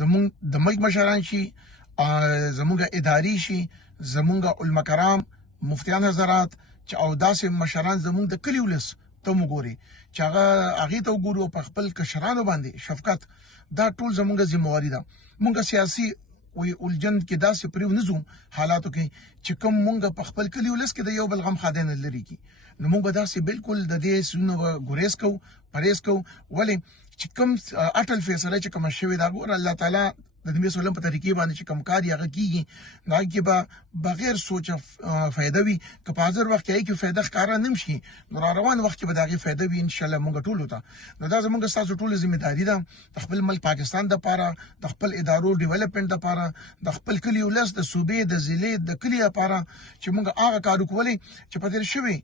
زمونږ د ملک مشران شي، زمونږ اداري شي، زمونږ علما کرام، مفتیان حضرات چې او داسې مشران زمونږ د کلي ولس ته مو ګوري چې هغې ته وګورو او په خپل کشرانو باندې شفقت، دا ټول زمونږ ذمواري ده. مونږ سیاسي الجن کې داسې پرېو نه ځو حالاتو کې چې کوم مونږ په خپل کلي ولس کې د یو بل غم خادی نه لري کي، نو مونږ به داسې بالکل د دې سونو به ګریز کوو، پرهیز کوو. ولې چې کوم اټل فیصله چې کومه شوې ده، ګوره الله تعالی د نبی صلی الله علیه وسلم په طریقې باندې چې کوم کار یې هغه کېږي، نو هغې کې به بغیر سوچه فایده وي. که په حاضر وخت کې هغې کې فایده ښکاره نه شي، نو را روان وخت کې به د هغې فایده وي انشاءالله مونږ ټولو ته. نو دا زمونږ ستاسو ټولو ذمهداري ده د خپل ملک پاکستان دپاره، د خپل ادارو ډیولپمنټ دپاره، د خپل کلي ولس، د صوبې، د ضلعې، د کلي دپاره چې مونږ هغه کار وکولې چې په تېر شوي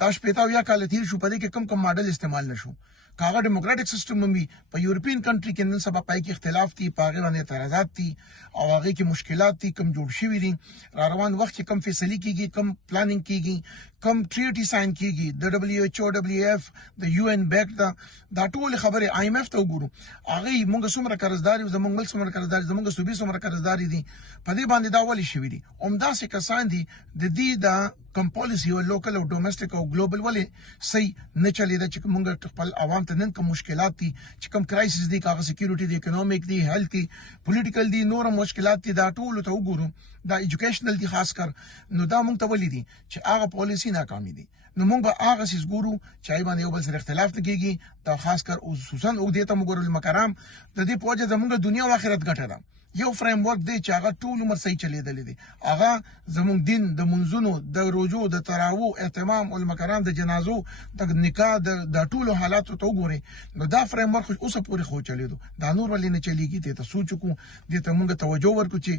دا 80 کاله تیر شو، په دې کې کم ماډل استعمال نشو. که هغه ډیموکراټک سیسټم هم وي، په یورپین کنټري کې نن سبا پای کې اختلاف دي، په هغې باندې اعتراضات دي او هغې کې مشکلات دي، کم جوړ شوي دي. را روان وخت کې کم فیصلې کېږي، کم پلانینګ کېږي، کم ټریټي ساین کېږي، د WHO WF د UN بیک ده، دا ټولې خبرې IMF ته وګورو، هغې مونږ څومره قرضدار یو، زمونږ ملک څومره قرضدار دي، زمونږ صوبې څومره قرضدارې دي، په دې باندې دا ولې شوي دي. همداسې کسان دي د دې دا کوم پالیسي او لوکل او ډومestic او ګلوبل ولې صحیح نه چلېده چې مونږ خپل عوام ته نن کوم مشکلات دي، چې کوم کرایسس دي، که هغه سکیورټي دي، اکنومیک دي، هیلث دي، پولیټیکل دي، نور مشکلات دي، دا ټولو ته وګورو، دا ایجوکیشنل دي خاص کر. نو دا مونږ ته ولې دي چې هغه پالیسي ناکامې دي، نو مونږ به هغه څیز ګورو چې هغې باندې یو بل سره اختلاف نه کېږي. دا خاص کر خصوصا اوږدې ته مو ګورو علما کرام، د دې په وجه زمونږ دنیا او آخرت ګټه ده. یو فریم ورک دی چې هغه ټول عمر صحیح چلېدلی دی، هغه زمونږ دین د منځونو، د روژو، د تراوو اهتمام، علما کرام د جنازو، د نکاح، د ټولو حالاتو ته وګورئ، نو دا فریم ورک اوسه پورې خو چلېدو، دا نور ولې نه چلېږي. دې ته سوچ وکړو، دې ته مونږ توجه ورکړو چې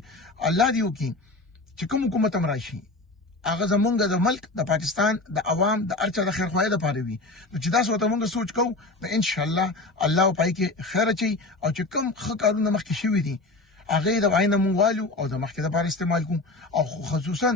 الله دې وکړي چې کوم حکومت هم راشي هغه زمونږ د ملک، د پاکستان د عوام، د هر چا د خیرخواهۍ دپاره وي. نو چې داسې ورته مونږ سوچ کوو، نو انشاءالله الله په هغې کې خیر اچوي، او چې کوم ښه کارونه مخکې شوي دي هغې د وایي نه مونږ والو او د مخکې دپاره استعمال کوو، او خصوصا